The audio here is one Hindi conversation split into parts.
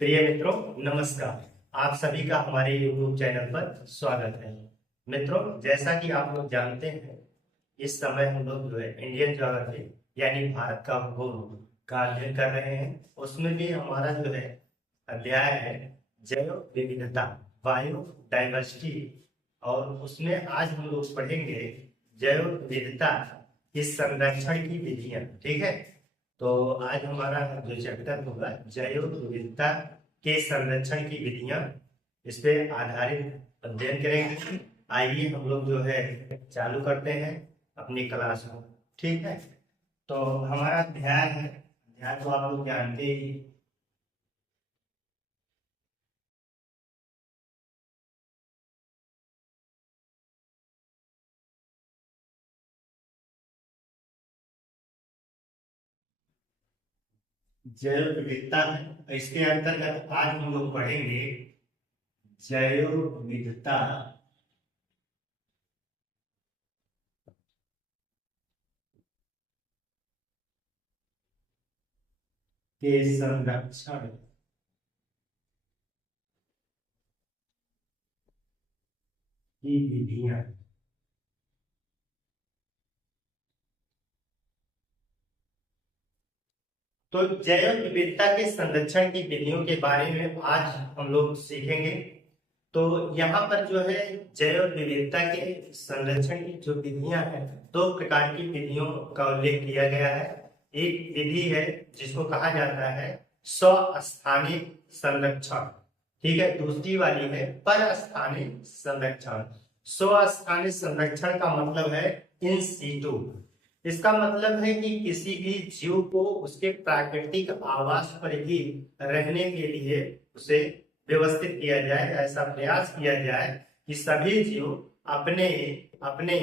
प्रिय मित्रों, नमस्कार। आप सभी का हमारे YouTube चैनल पर स्वागत है। मित्रों, जैसा कि आप लोग जानते हैं, इस समय हम लोग जो है इंडियन ज्योग्राफी यानी भारत का भूगोल का अध्ययन कर रहे हैं। उसमें भी हमारा जो है अध्याय है जैव विविधता, बायो डाइवर्सिटी। और उसमें आज हम लोग पढ़ेंगे जैव विविधता की संरक्षण की विधियां। ठीक है, तो आज हमारा जो चैप्टर होगा जैव विविधता के संरक्षण की विधियां, इस पे आधारित अध्ययन करेंगे। आइए हम लोग जो है चालू करते हैं अपनी क्लास को। ठीक है, तो हमारा अध्याय है, अध्याय तो आप लोग जानते ही, जैव विविधता है। इसके अंतर्गत आज हम लोग पढ़ेंगे जैव विविधता के संरक्षण की विधियां। तो जैव विविधता के संरक्षण की विधियों के बारे में आज हम लोग सीखेंगे। तो यहाँ पर जो है जैव विविधता के संरक्षण की जो विधियां हैं, दो प्रकार की विधियों का उल्लेख किया गया है। एक विधि है जिसको कहा जाता है स्वस्थानिक संरक्षण, ठीक है। दूसरी वाली है पर स्थानिक संरक्षण। स्वस्थानिक संरक्षण का मतलब है इन सीटू। इसका मतलब है कि किसी भी जीव को उसके प्राकृतिक आवास पर ही रहने के लिए उसे व्यवस्थित किया जाए, ऐसा प्रयास किया जाए कि सभी जीव अपने अपने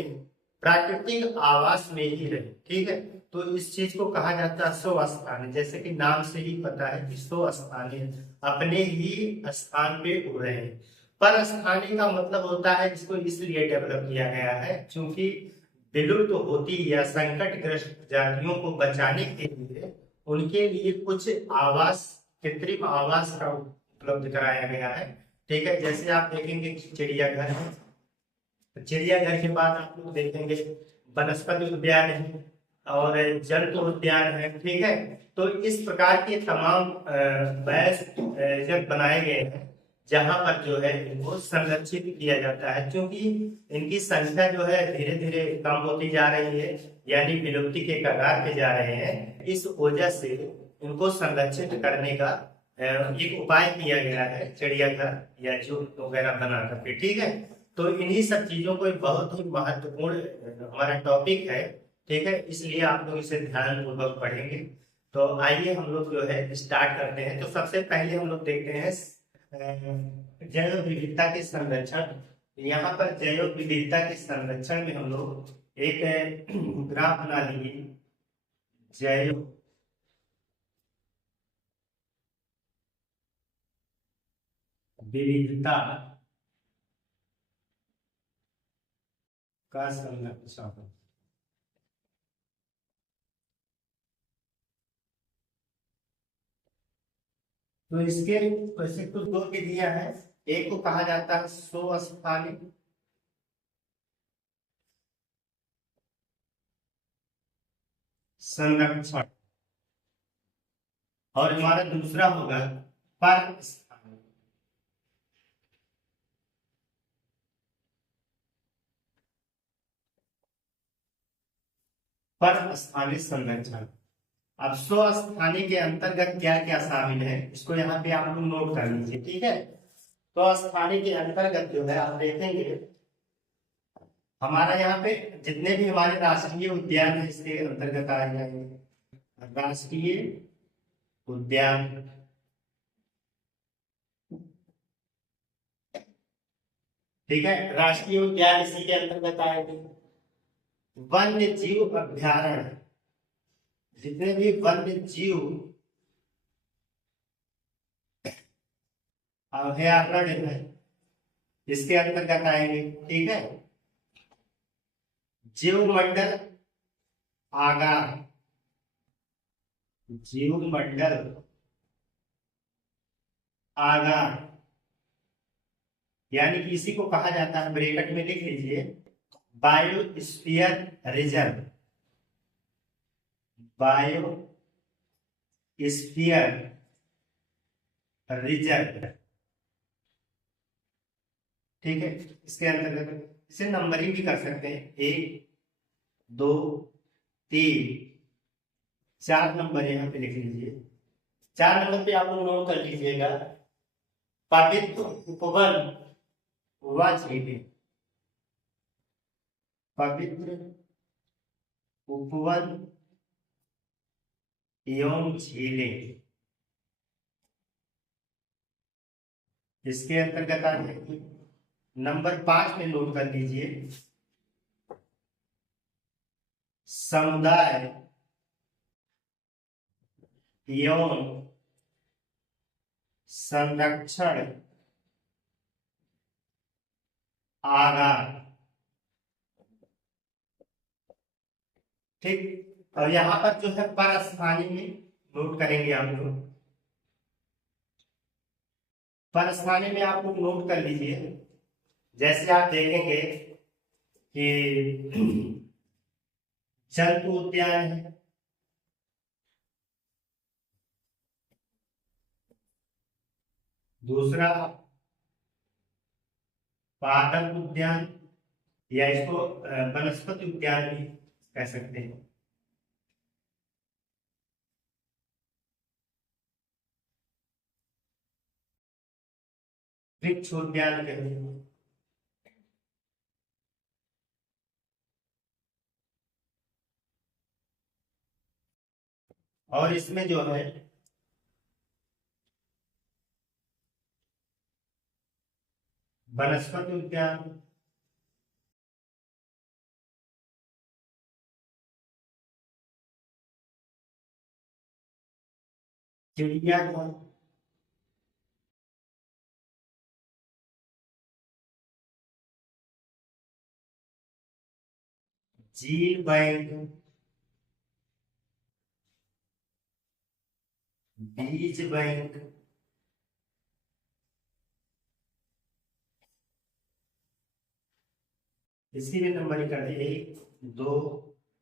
प्राकृतिक आवास में ही रहे। ठीक है, तो इस चीज को कहा जाता है स्वस्थानी। जैसे कि नाम से ही पता है कि स्वस्थानी अपने ही स्थान पे उड़ रहे हैं। पर स्थानीय का मतलब होता है, इसको इसलिए डेवलप किया गया है क्योंकि विलुप्त होती या संकटग्रस्त जातियों को बचाने के लिए उनके लिए कुछ आवास, कृत्रिम आवास का उपलब्ध कराया गया है। ठीक है, जैसे आप देखेंगे चिड़ियाघर है, चिड़ियाघर के बाद आप लोग देखेंगे वनस्पति उद्यान है और जंतु उद्यान है। ठीक है, तो इस प्रकार के तमाम जब बनाए गए हैं जहां पर जो है इनको संरक्षित किया जाता है, क्योंकि इनकी संख्या जो है धीरे धीरे कम होती जा रही है, यानी विलुप्ति के कगार पे जा रहे हैं। इस वजह से इनको संरक्षित करने का एक उपाय किया गया है चिड़ियाघर या जू वगैरह बना करके। ठीक है, तो इन्हीं सब चीजों को एक बहुत ही महत्वपूर्ण हमारा टॉपिक है। ठीक है, इसलिए आप लोग इसे ध्यान पूर्वक पढ़ेंगे। तो आइए हम लोग जो है स्टार्ट करते हैं। तो सबसे पहले हम लोग देखते हैं जैव विविधता के संरक्षण। यहाँ पर जैव विविधता के संरक्षण में हम लोग एक ग्राफ बना लेंगे। जैव विविधता का संरक्षण। तो इसके वैसे कुछ दो विधियां हैं। एक को कहा जाता है स्वस्थानिक संरक्षण और हमारा दूसरा होगा पर स्थानिक। पर स्थानिक संरक्षण। अब स्वस्थानिक के अंतर्गत क्या क्या शामिल है, इसको यहाँ पे आप लोग नोट कर लीजिए। ठीक है, तो स्थानिक के अंतर्गत जो है आप देखेंगे हमारा यहाँ पे जितने भी हमारे राष्ट्रीय उद्यान है इसके अंतर्गत आ जाएंगे। राष्ट्रीय उद्यान, ठीक है, राष्ट्रीय उद्यान इसी के अंतर्गत आएंगे। वन्य जीव अभ्यारण्य, जितने भी वन्य जीव अभ्यारण्य है इसके अंतर्गत आएंगे। ठीक है, जीव मंडल आगार, जीव मंडल आगार, यानी कि इसी को कहा जाता है, ब्रैकेट में लिख लीजिए, बायोस्फीयर रिजर्व। बायोस्फीयर रिजर्व, ठीक है। इसके अंतर्गत इसे नंबरिंग भी कर सकते हैं, 1 2 3 4 नंबर यहाँ पे लिख लीजिए। 4 नंबर पे आप लोग नोट कर लीजिएगा, पवित्र उपवन व झीलें। पवित्र उपवन एवं झीलें, इसके अंतर्गत आ जाएगी। नंबर 5 में नोट कर लीजिए, समुदाय एवं संरक्षण आगार, ठीक। और यहाँ पर जो है पर स्थानीय में नोट करेंगे हम लोग, पर स्थानीय में आप लोग नोट कर लीजिए। जैसे आप देखेंगे कि जंतु उद्यान है, दूसरा पादप उद्यान, या इसको वनस्पति उद्यान भी कह सकते हैं। वृक्ष उद्यान कहते हैं। और इसमें जो है वनस्पति उद्यान, चिड़ियाघर, जीव बैंक, बीज बैंक, इसी में नंबर कर दिए, 1 2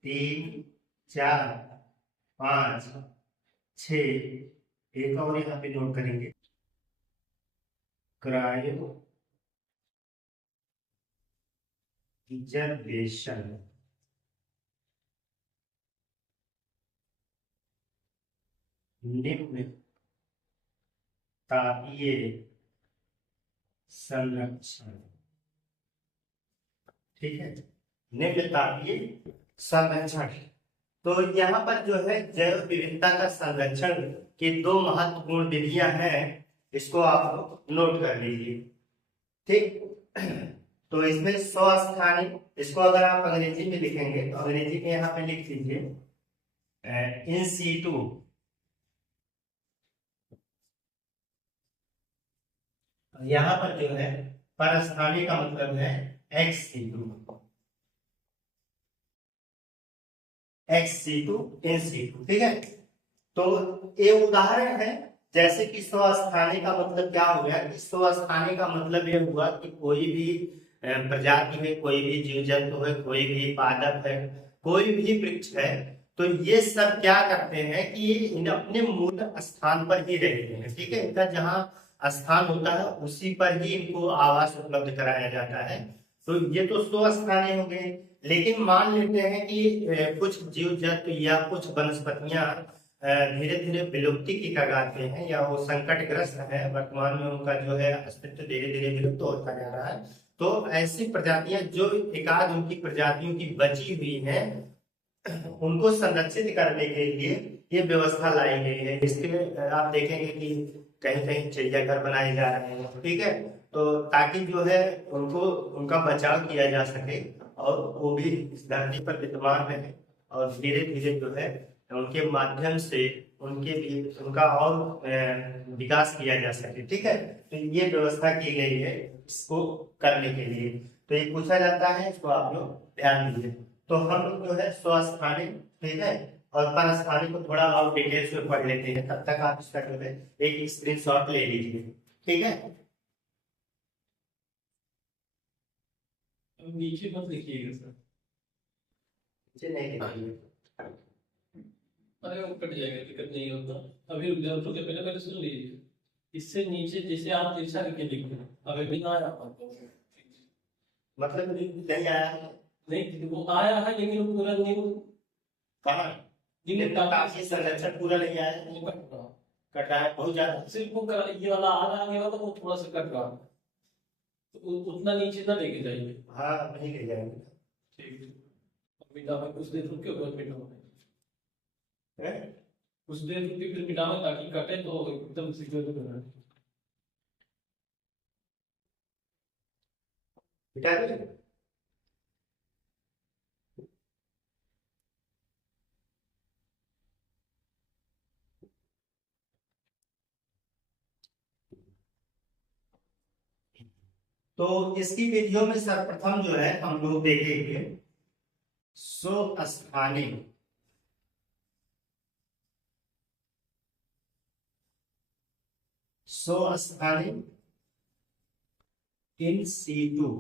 3 4 5 6। एक और यहाँ पे नोट करेंगे, क्रायो रिजर्वेशन, निम्न तापीय संरक्षण, ठीक है, निम्न तापीय संरक्षण। तो यहाँ पर जो है जैव विविधता का संरक्षण की 2 महत्वपूर्ण विधियां हैं, इसको आप नोट कर लीजिए, ठीक। तो इसमें स्वस्थानी, इसको अगर आप अंग्रेजी में लिखेंगे तो अंग्रेजी में यहाँ पे लिख लीजिए इन सीटू, यहाँ पर जो है परस्थानी का मतलब है ex situ, ex situ in situ, ठीक है। तो ये उदाहरण है, जैसे कि स्वस्थानी का मतलब क्या हो गया, कि स्वस्थानी का मतलब ये हुआ कि कोई भी प्रजाति में कोई भी जीव जंतु है, कोई भी पादप है, कोई भी वृक्ष है, तो ये सब क्या करते हैं कि इन अपने मूल स्थान पर ही रहते हैं, ठीक है। इनका जहाँ स्थान होता है उसी पर ही इनको आवास उपलब्ध कराया जाता है। तो ये तो स्वस्थानी हो गए। लेकिन मान लेते हैं कि कुछ जीव जंतु या कुछ वनस्पतियां धीरे धीरे विलुप्ति की कगार पे हैं, या वो संकटग्रस्त है, वर्तमान में उनका जो है अस्तित्व धीरे धीरे विलुप्त होता जा रहा है। तो ऐसी प्रजातियां जो एकाध उनकी प्रजातियों की बची हुई हैं, उनको संरक्षित करने के लिए ये व्यवस्था लाई गई है। इसके लिए आप देखेंगे कि कहीं कहीं चिड़ियाघर बनाए जा रहे हैं, ठीक है, तो ताकि जो है उनको उनका बचाव किया जा सके, और वो भी इस धरती पर विद्यमान है, और धीरे धीरे जो है उनके माध्यम से उनके भी उनका और विकास किया जा सके, ठीक है। तो ये व्यवस्था की गई है इसको करने के लिए। तो ये पूछा जाता है, इसको आप लोग ध्यान दीजिए। तो हम लोग जो है स्वस्थानिक, ठीक है, और परस्थानिक को थोड़ा और डिटेल्स में पढ़ लेते हैं। तब तक आप इसका जो है एक स्क्रीनशॉट ले लीजिए। ठीक है। नीचे मत लिखिएगा सर। नीचे नहीं लिखेंगे। अरे वो कट जाएगा, दिक्कत नहीं होता। अभी रुक जाओ, रुक जाओ, पहले पहले सुन लीजिए। इससे नीचे जैसे आप तिरछा करके लिख रहे हैं, अभी भी ना आया मतलब नहीं आया, नहीं वो आया है लेकिन वो पूरा नहीं कहाँ काफी संरक्षण पूरा नहीं आया, वो कट रहा। कटा है बहुत ज्यादा। सिर्फ वो ये वाला आगे वाला वो थोड़ा सा कट रहा है, तो उतना नीचे ना लेके जाइए। हाँ नहीं ले जाएंगे। ठीक है, मिटा में कुछ देर रुक के बाद मिटाओ, कुछ देर रुक के फिर मिटाओ ताकि कटे तो एकदम सिक्योर हो जाए। मिटा दीजिए। तो इसकी वीडियो में सर्वप्रथम जो है हम लोग देखेंगे स्वस्थानिक, स्वस्थानिक इन सीटू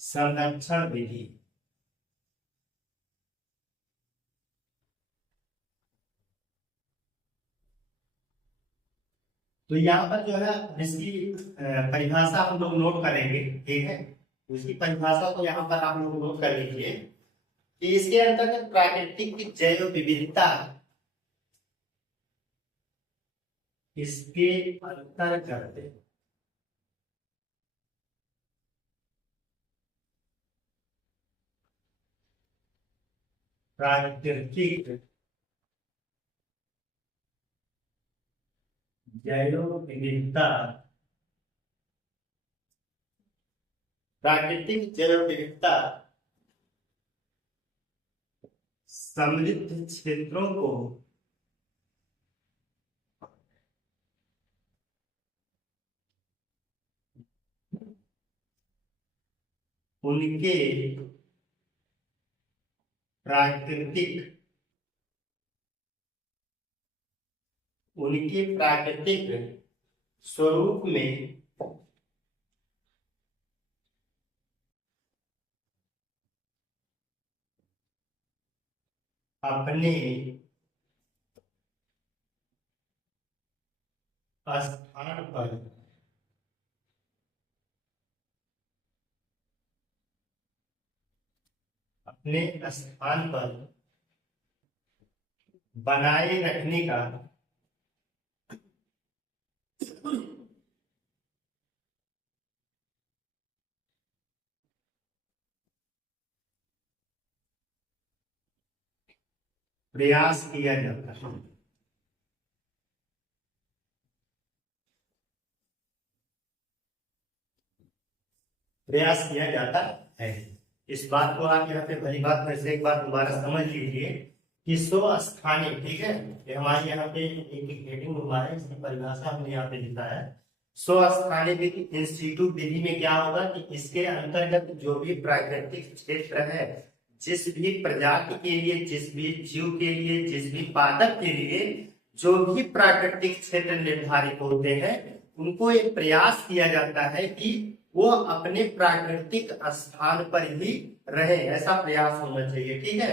संरक्षण विधि। तो यहाँ पर जो है इसकी परिभाषा हम लोग नोट करेंगे, ठीक है। उसकी परिभाषा को यहाँ पर आप लोग नोट कर लीजिए कि इसके अंतर्गत प्राकृतिक जैव विविधता, इसके अंतर्गत प्राकृतिक जैव विविधता, प्राकृतिक जैव विविधता समृद्ध क्षेत्रों को उनके प्राकृतिक स्वरूप में अपने स्थान पर बनाए रखने का प्रयास किया जाता है। प्रयास किया जाता है। इस बात को आप यहाँ पे पहली बात में से एक बार दोबारा समझ लीजिए कि स्वस्थानिक, ठीक है, ये हमारे यहाँ पे एक हेडिंग हुआ है, इसकी परिभाषा हमने यहाँ पे लिखा है। स्वस्थानिक इंस्टीट्यूट विधि में क्या होगा कि इसके अंतर्गत जो भी प्राकृतिक क्षेत्र है, जिस भी प्रजाति के लिए, जिस भी जीव के लिए, जिस भी पादप के लिए जो भी प्राकृतिक क्षेत्र निर्धारित होते हैं, उनको एक प्रयास किया जाता है कि वो अपने प्राकृतिक स्थान पर ही रहे, ऐसा प्रयास होना चाहिए, ठीक है।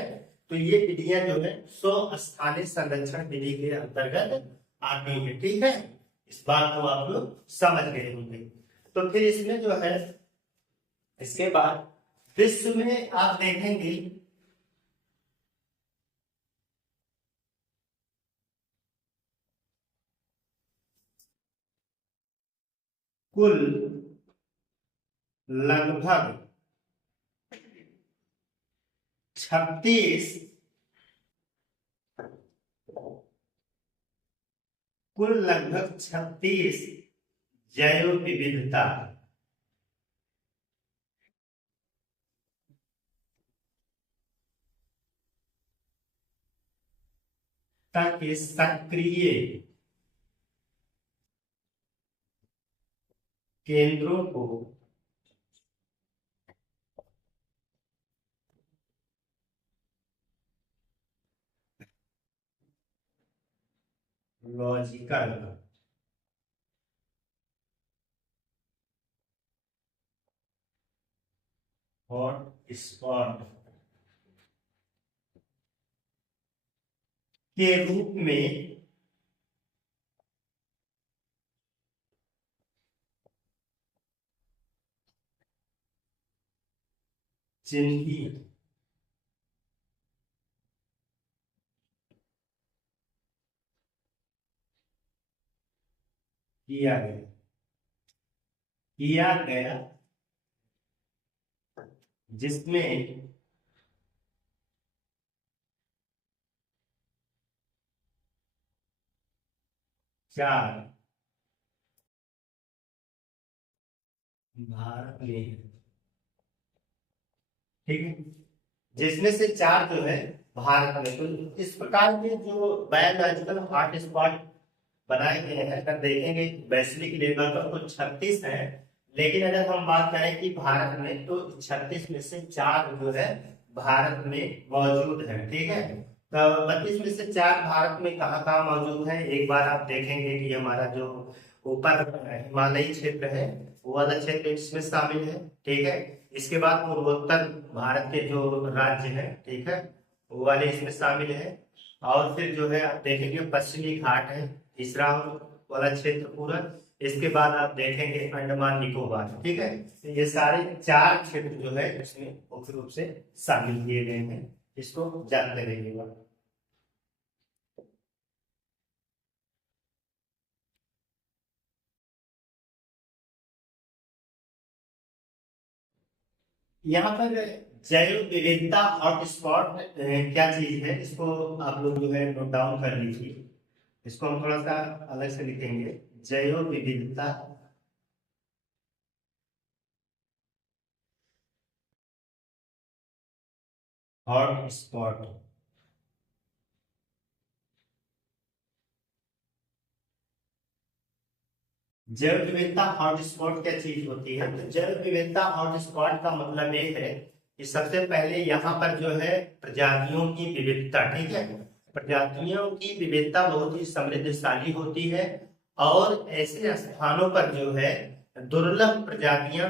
तो ये विधियां जो है स्वस्थानिक संरक्षण विधि के अंतर्गत आती है, ठीक है। इस बात को आप लोग समझ गए होंगे। तो फिर इसमें जो है, इसके बाद विश्व में आप देखेंगे कुल लगभग 36 जैव विविधता के सक्रिय केंद्रों को लॉजिकल हॉटस्पॉट के रूप में चिन्हित किया गया जिसमें चार भारत में, ठीक है, जिसमें से चार जो है भारत में। तो इस प्रकार के जो बायोलॉजिकल हॉटस्पॉट बनाए गए हैं, अगर देखेंगे वैश्विक लेवल पर तो 36 है, लेकिन अगर हम बात करें कि भारत में, तो 36 में से चार जो है भारत में मौजूद है, ठीक है। तो 32 में से चार भारत में कहाँ कहाँ मौजूद है, एक बार आप देखेंगे कि हमारा जो ऊपर हिमालयी क्षेत्र है वो वाला क्षेत्र इसमें शामिल है, ठीक है। इसके बाद पूर्वोत्तर भारत के जो राज्य है, ठीक है, वो वाले इसमें शामिल है। और फिर जो है आप देखेंगे पश्चिमी घाट है तीसरा वाला क्षेत्र पूरा। इसके बाद आप देखेंगे अंडमान निकोबार, ठीक है। तो ये सारे चार क्षेत्र जो है इसमें मुख्य रूप से शामिल किए गए हैं, इसको जानते रहिएगा। यहाँ पर जैव विविधता हॉटस्पॉट क्या चीज है, इसको आप लोग जो है नोट डाउन कर लीजिए। इसको हम थोड़ा सा अलग से लिखेंगे, जैव विविधता हॉटस्पॉट। जैव विविधता हॉटस्पॉट क्या चीज होती है, तो जैव विविधता हॉटस्पॉट का मतलब ये है कि सबसे पहले यहाँ पर जो है प्रजातियों की विविधता, ठीक है, प्रजातियों की विविधता बहुत ही समृद्धशाली होती है। और ऐसे स्थानों पर जो है दुर्लभ प्रजातियां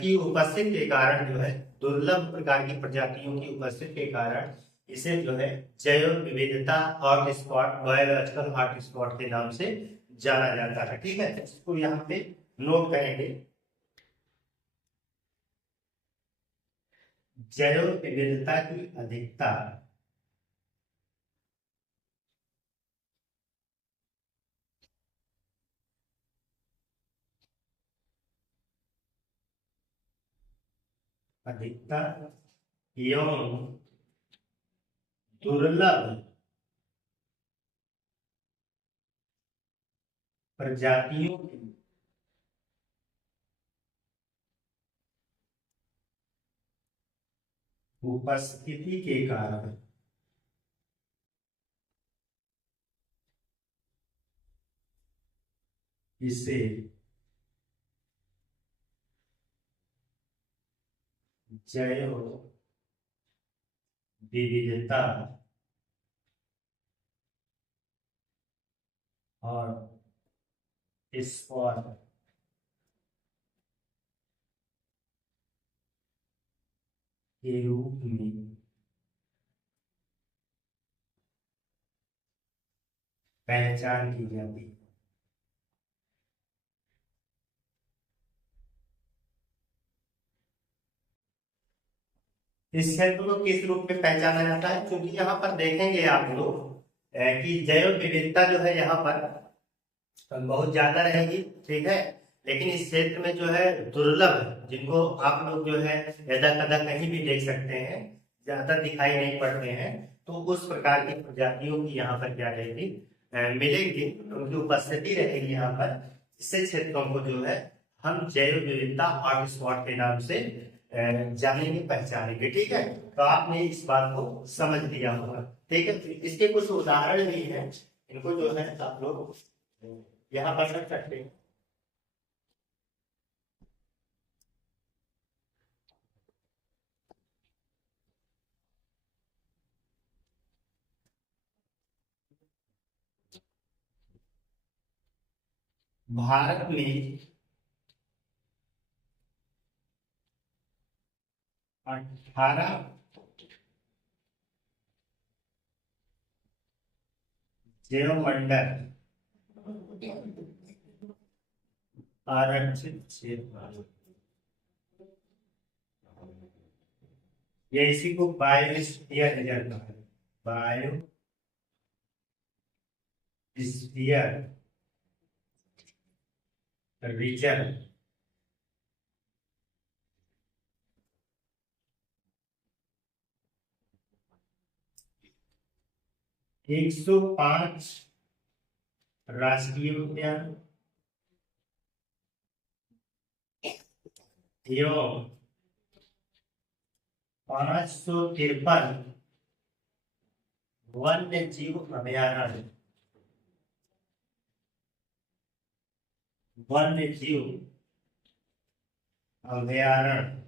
की उपस्थिति के कारण जो है, दुर्लभ प्रकार की प्रजातियों की उपस्थिति के कारण इसे जो है जैव विविधता हॉटस्पॉट, बायोलॉजिकल हॉटस्पॉट के नाम से जाना जाता है, ठीक है। इसको यहाँ पे नोट करेंगे, जैव विविधता की अधिकता अधिकता एवं दुर्लभ प्रजातियों की उपस्थिति के कारण इसे जैव विविधता और स्पॉट के रूप में पहचान की जाती है। इस क्षेत्र को किस रूप में पहचाना जाता है, क्योंकि यहाँ पर देखेंगे आप लोग कि जैव विविधता जो है यहाँ पर बहुत ज्यादा रहेगी, ठीक है, लेकिन इस क्षेत्र में जो है दुर्लभ, जिनको आप लोग जो है यदा कदा कहीं भी देख सकते हैं, ज्यादा दिखाई नहीं पड़ते हैं, तो उस प्रकार की प्रजातियों की यहाँ पर क्या रहेगी, मिलेगी, उनकी उपस्थिति रहेगी यहाँ पर। इससे क्षेत्रों को जो है हम जैव विविधता हॉटस्पॉट के नाम से जानेंगे, पहचानेंगे, ठीक है। तो आपने इस बात को समझ लिया होगा, ठीक है। इसके कुछ उदाहरण भी हैं, इनको जो है आप लोग यहाँ पर रख सकते हैं। भारत में 18 जैवमंडल आरक्षित क्षेत्र, ये इसी को बायोस्फीयर रिजर्व कहा है। Biosphere reserve. एक सौ 5 राष्ट्रीय उद्यान एवं 553 वन्य जीव अभयारण्य, वन्य जीव अभयारण्य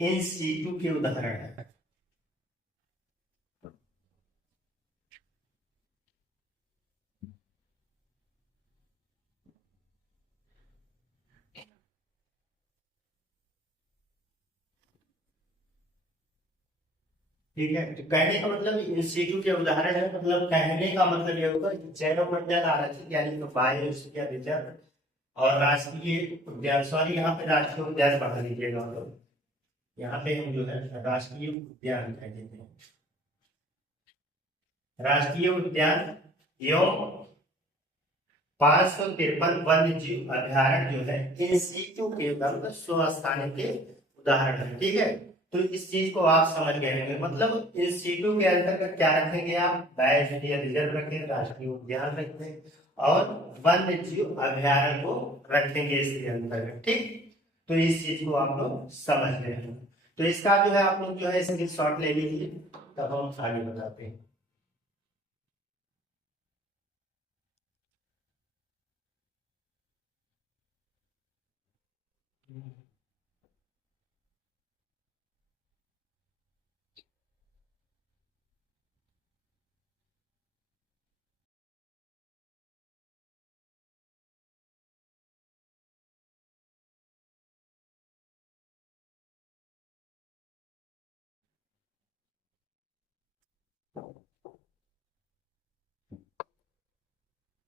इन सीटू के उदाहरण है। ठीक है, तो कहने का मतलब इंस्टीट्यूट के उदाहरण है, मतलब कहने का मतलब ये होगा जैवमंडल आरक्षित यानी तो बायोस्फीयर रिजर्व और राष्ट्रीय उद्यान, सॉरी यहाँ पे राष्ट्रीय उद्यान पढ़ा लीजिएगा, तो यहाँ पे हम जो है राष्ट्रीय उद्यान कह देते हैं। राष्ट्रीय उद्यान एवं 553 वन्य जीव अभ्यारण्य जो है इंस्टीट्यूट के स्वस्थानिक के उदाहरण है। ठीक है, तो इस चीज को आप समझ गए होंगे, मतलब इंस्टीट्यूट के अंतर्गत क्या रखेंगे आप, बायोस्फीयर रिजर्व रखेंगे, राष्ट्रीय उद्यान रखेंगे और वन्य जीव अभ्यारण्य को रखेंगे इसके अंतर्गत। ठीक, तो इस चीज को आप लोग समझ गए हैं, तो इसका जो है आप लोग जो है स्क्रीन शॉट ले लीजिए, तब हम आगे बताते हैं।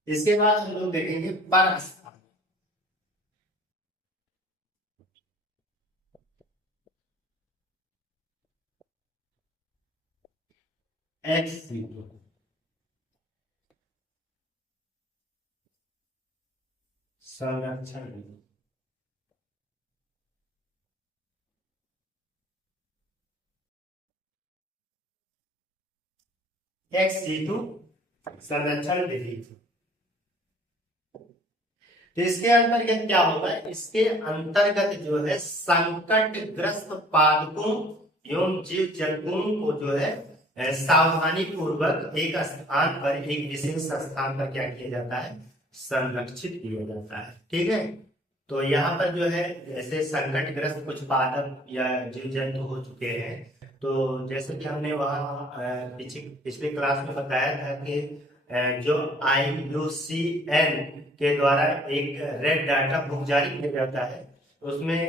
इसके बाद हम लोग देखेंगे परस्थान। संरक्षण संरक्षण विधि। तो इसके अंतर्गत क्या होगा, इसके अंतर्गत जो है संकटग्रस्त पादपों एवं जीव जंतुओं को जो है सावधानी पूर्वक एक स्थान पर, एक विशेष स्थान पर क्या किया जाता है, संरक्षित किया जाता है। ठीक है, तो यहाँ पर जो है जैसे संकटग्रस्त कुछ पादप या जीव जंतु हो चुके हैं, तो जैसे कि हमने वहाँ पिछले क्लास में बताया था कि जो IUCN के द्वारा एक रेड डाटा बुक जारी किया जाता है, उसमें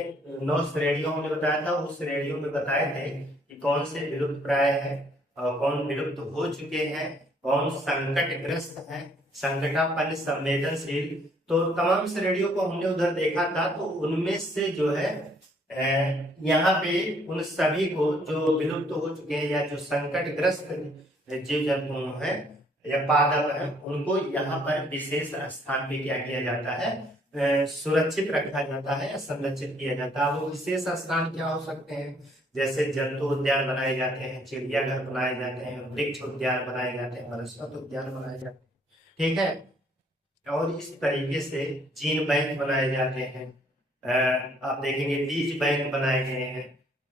9 श्रेणियों में बताया था, उस श्रेणियों में बताए थे कि कौन से विलुप्त प्राय है और कौन विलुप्त हो चुके हैं, कौन संकटग्रस्त है, संकटापन्न, संवेदनशील, तो तमाम श्रेणियों को हमने उधर देखा था। तो उनमें से जो है यहाँ पे उन सभी को जो विलुप्त हो चुके हैं या जो संकटग्रस्त जीव जंतु हैं या पादप है, उनको यहाँ पर विशेष स्थान पे क्या किया जाता है, सुरक्षित रखा जाता है या संरक्षित किया जाता है। वो विशेष स्थान क्या हो सकते हैं, जैसे जंतु उद्यान बनाए जाते हैं, चिड़ियाघर बनाए जाते हैं, वृक्ष उद्यान बनाए जाते हैं, वनस्पति उद्यान बनाए जाते हैं। ठीक है, और इस तरीके से जीन बैंक बनाए जाते हैं, आप देखेंगे बीज बैंक बनाए गए हैं,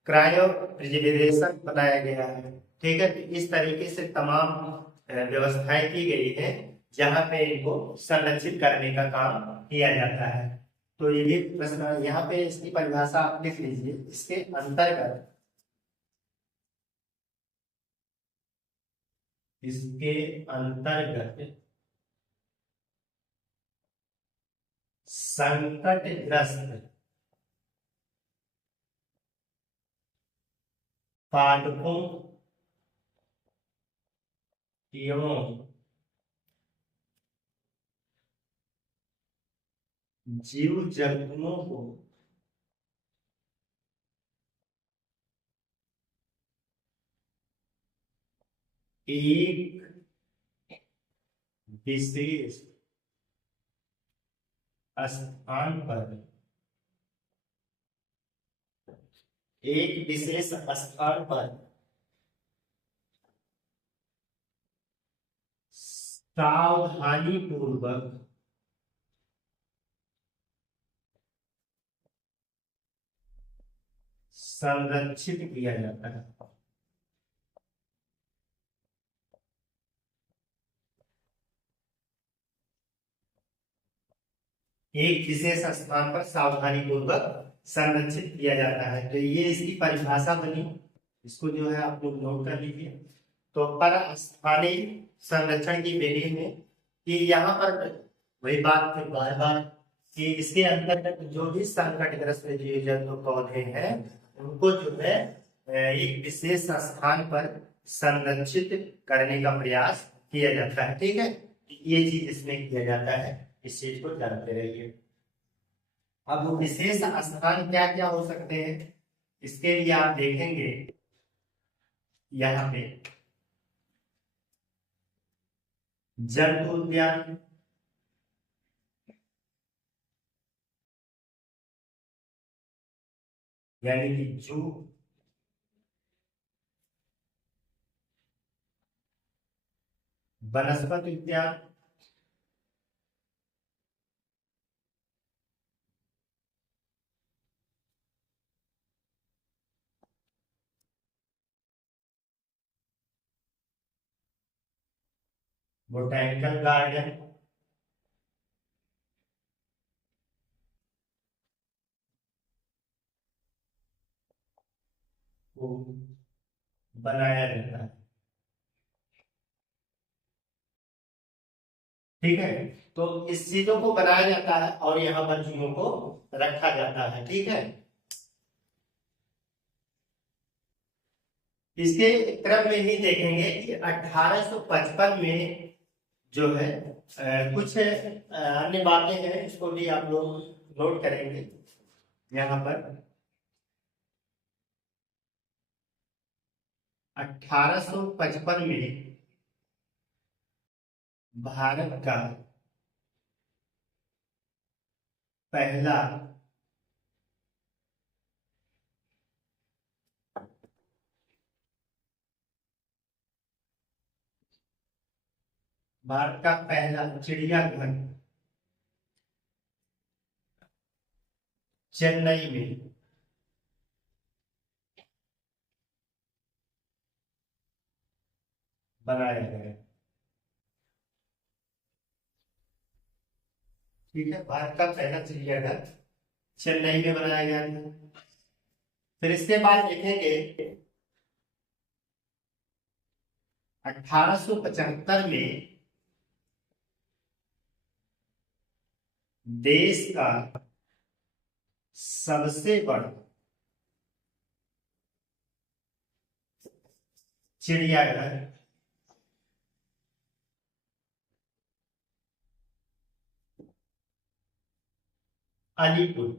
क्रायो प्रिजर्वेशन बनाया गया है। ठीक है, तो इस तरीके से तमाम व्यवस्थाएं की गई है जहां पे इनको संरक्षित करने का काम किया जाता है। तो ये प्रश्न यहाँ पे इसकी परिभाषा आप लिख लीजिए, इसके अंतर्गत इसके अंतर्गत संकटग्रस्त पाठकों एवं जीव जंतुओं को एक विशेष स्थान पर सावधानी पूर्वक संरक्षित किया जाता है। एक विशेष स्थान पर सावधानी पूर्वक संरक्षित किया जाता है। तो ये इसकी परिभाषा बनी, इसको जो है आप लोग नोट कर लीजिए। तो पर स्थानीय संरक्षण की विधि में कि यहाँ पर वही बात फिर बार बार कि इसके अंतर्गत जो भी संकटग्रस्त जीव जंतु पौधे हैं उनको जो है एक विशेष स्थान पर संरक्षित करने का प्रयास किया जाता है। ठीक है, ये चीज इसमें किया जाता है, इस चीज को जानते रहिए। अब वो विशेष स्थान क्या क्या हो सकते हैं इसके लिए आप देखेंगे यहाँ पे जंतु उद्यान, यानी कि जू, वनस्पति उद्यान, बोटैनिकल गार्डन, को बनाया जाता है। ठीक है, तो इस चीजों को बनाया जाता है और यहाँ पर जीवों को रखा जाता है। ठीक है, इसके क्रम में ही देखेंगे कि 1855 में जो है कुछ अन्य बातें हैं, इसको भी आप लोग नोट करेंगे। यहाँ पर 1855 में भारत का पहला चिड़ियाघर चेन्नई में बनाया गया। ठीक है, भारत का पहला चिड़ियाघर चेन्नई में बनाया गया था। फिर इसके बाद देखेंगे 1875 में देश का सबसे बड़ा चिड़ियाघर अलीपुर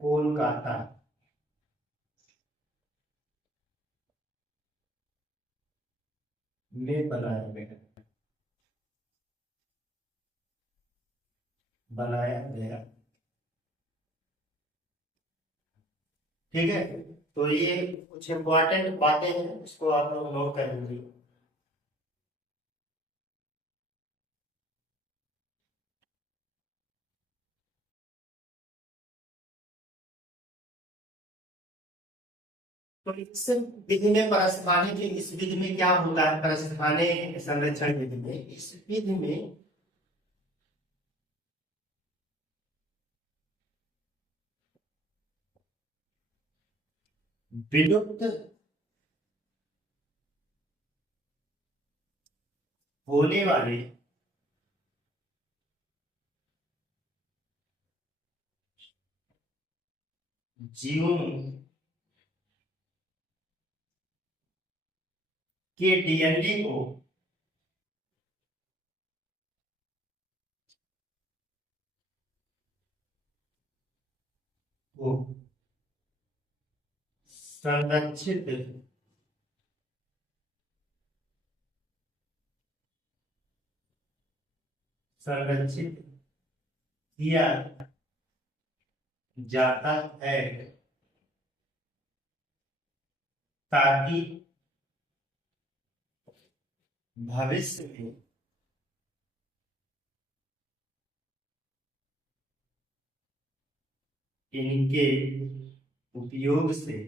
कोलकाता में बनाया गया। ठीक है, तो ये कुछ इंपॉर्टेंट बातें हैं, इसको आप लोग नोट कर लीजिए। तो इस विधि में परस्थानी की इस विधि में क्या होता है, परस्थानी संरक्षण विधि में, इस विधि में विलुप्त होने वाले जीवों के डीएनए को संरक्षित संरक्षित किया जाता है ताकि भविष्य में इनके उपयोग से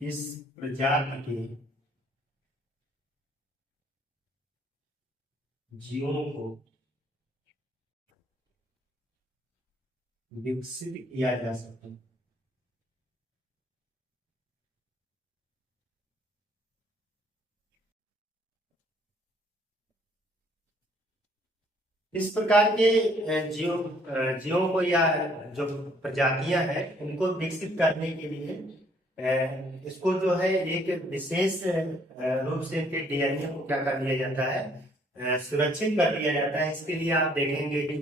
इस प्रजाति के जीवों को विकसित किया जा सके। इस प्रकार के जीवों को या जो प्रजातियां हैं उनको विकसित करने के लिए इसको जो है एक विशेष रूप से इनके डीएनए को क्या कर दिया जाता है, सुरक्षित कर दिया जाता है। इसके लिए आप देखेंगे कि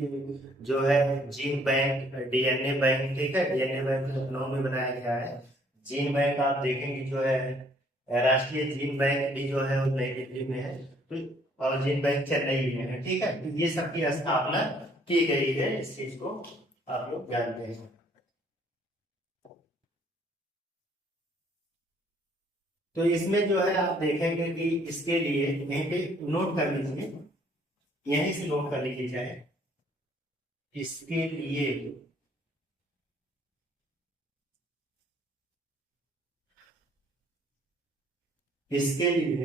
जो है जीन बैंक, डीएनए बैंक, ठीक है, डीएनए बैंक लखनऊ में बनाया गया है। जीन बैंक आप देखेंगे जो है राष्ट्रीय जीन बैंक भी जो है वो नई दिल्ली में है, तो और जीन बैंक चेन्नई में है, ठीक है। तो ये सबकी स्थापना की गई है, इस चीज को आप लोग जानते हैं। तो इसमें जो है आप देखेंगे कि इसके लिए यहीं पे नोट कर लीजिए, यहीं से नोट कर लीजिए जाए, इसके लिए इसके लिए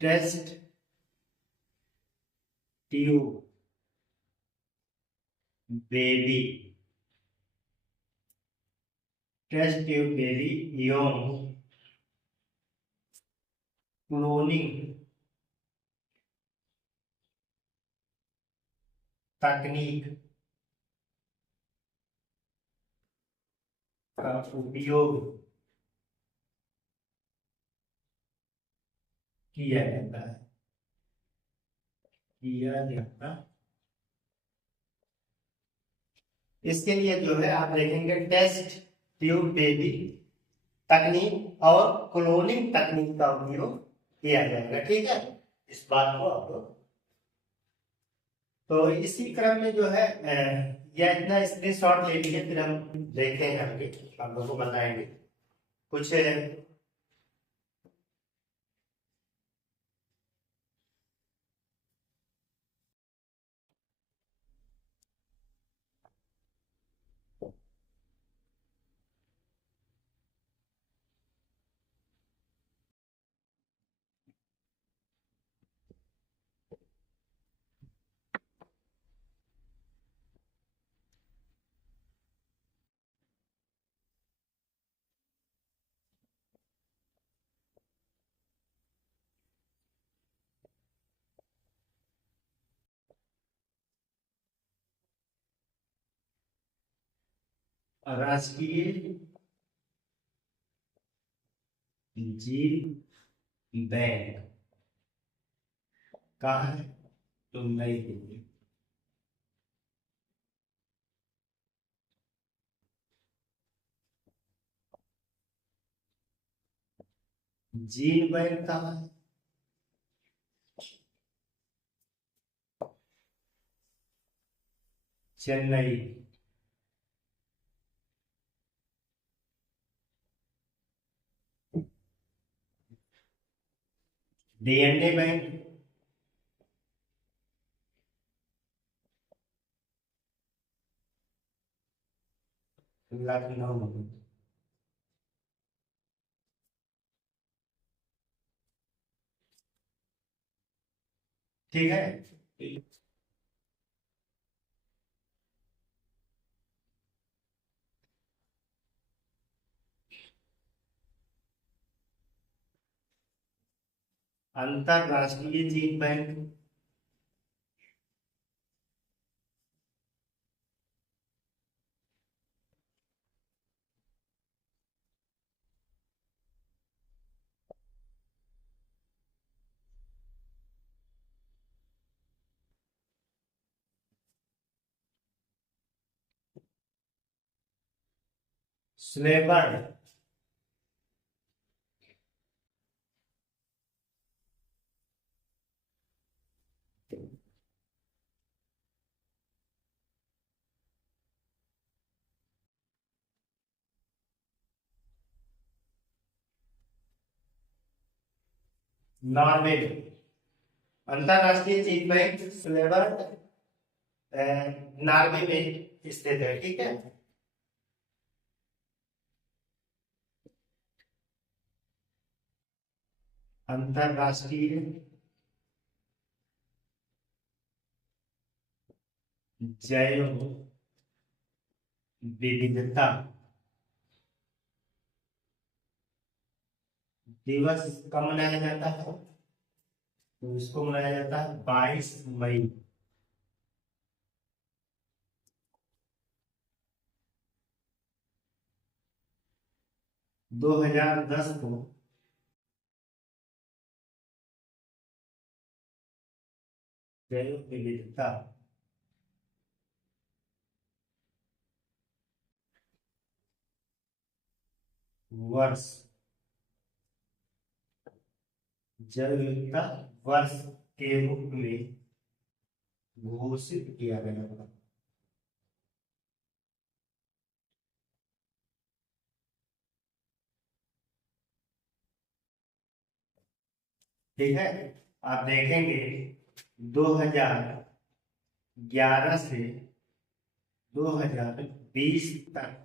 टेस्ट ट्यूब बेबी एवं क्लोनिंग तकनीक का उपयोग किया जाता है। इसके लिए जो है आप देखेंगे टेस्ट ट्यूब बेबी तकनीक और क्लोनिंग तकनीक का उपयोग किया जाएगा, ठीक है। इस बात को आप लोग, तो इसी क्रम में जो है यह इतना स्क्रीनशॉट ले लीजिए, फिर हम देखते हैं आगे, आप लोगों को बताएंगे कुछ राष्ट्रीय जीन बैंक कहाँ है, तो नई दिल्ली। जीन बैंक कहाँ है, चेन्नई। DNA bank Lucknow. ठीक है। अंतरराष्ट्रीय चीन बैंक। स्लेबर्ड। नॉर्वे। अंतरराष्ट्रीय चीन बैंक स्लेबर्ड नॉर्वे में स्थित है। ठीक है। अंतरराष्ट्रीय जैव विविधता दिवस कब मनाया जाता है? तो इसको मनाया जाता है 22 मई। दो 2010 को जैव विविधता वर्ष, जैव विविधता वर्ष के रूप में घोषित किया गया था। ठीक है। आप देखेंगे 2011 से 2020 तक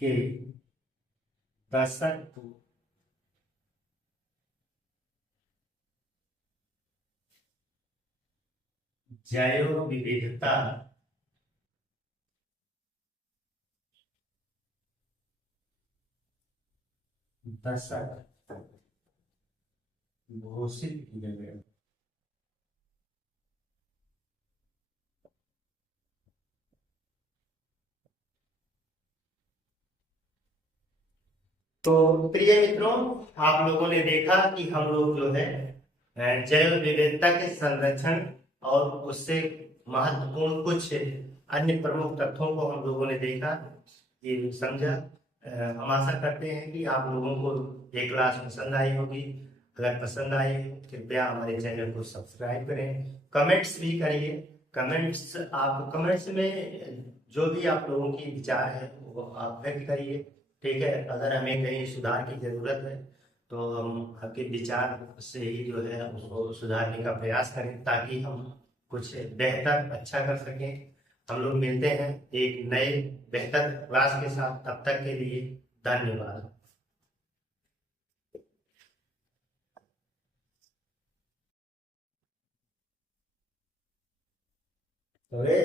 के दशक को जैव विविधता दशक घोषित किया गया। तो प्रिय मित्रों, आप लोगों ने देखा कि हम लोग जो है जैव विविधता के संरक्षण और उससे महत्वपूर्ण कुछ अन्य प्रमुख तथ्यों को हम लोगों ने देखा, ये समझा। हम आशा करते हैं कि आप लोगों को ये क्लास पसंद आई होगी। अगर पसंद आई कृपया हमारे चैनल को सब्सक्राइब करें, कमेंट्स भी करिए। कमेंट्स में जो भी आप लोगों की विचार है वो आप व्यक्त करिए। ठीक है। अगर हमें कहीं सुधार की जरूरत है तो हम आपके विचार से ही जो है उसको सुधारने का प्रयास करें, ताकि हम कुछ बेहतर अच्छा कर सकें। हम लोग मिलते हैं एक नए बेहतर क्लास के साथ। तब तक के लिए धन्यवाद। अरे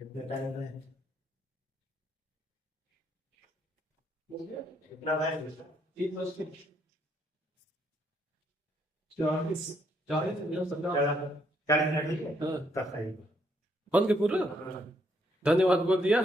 कितने टाइम है? कितना टाइम है? 40 40 40 मिनट। बंद के पूरा धन्यवाद बोल दिया।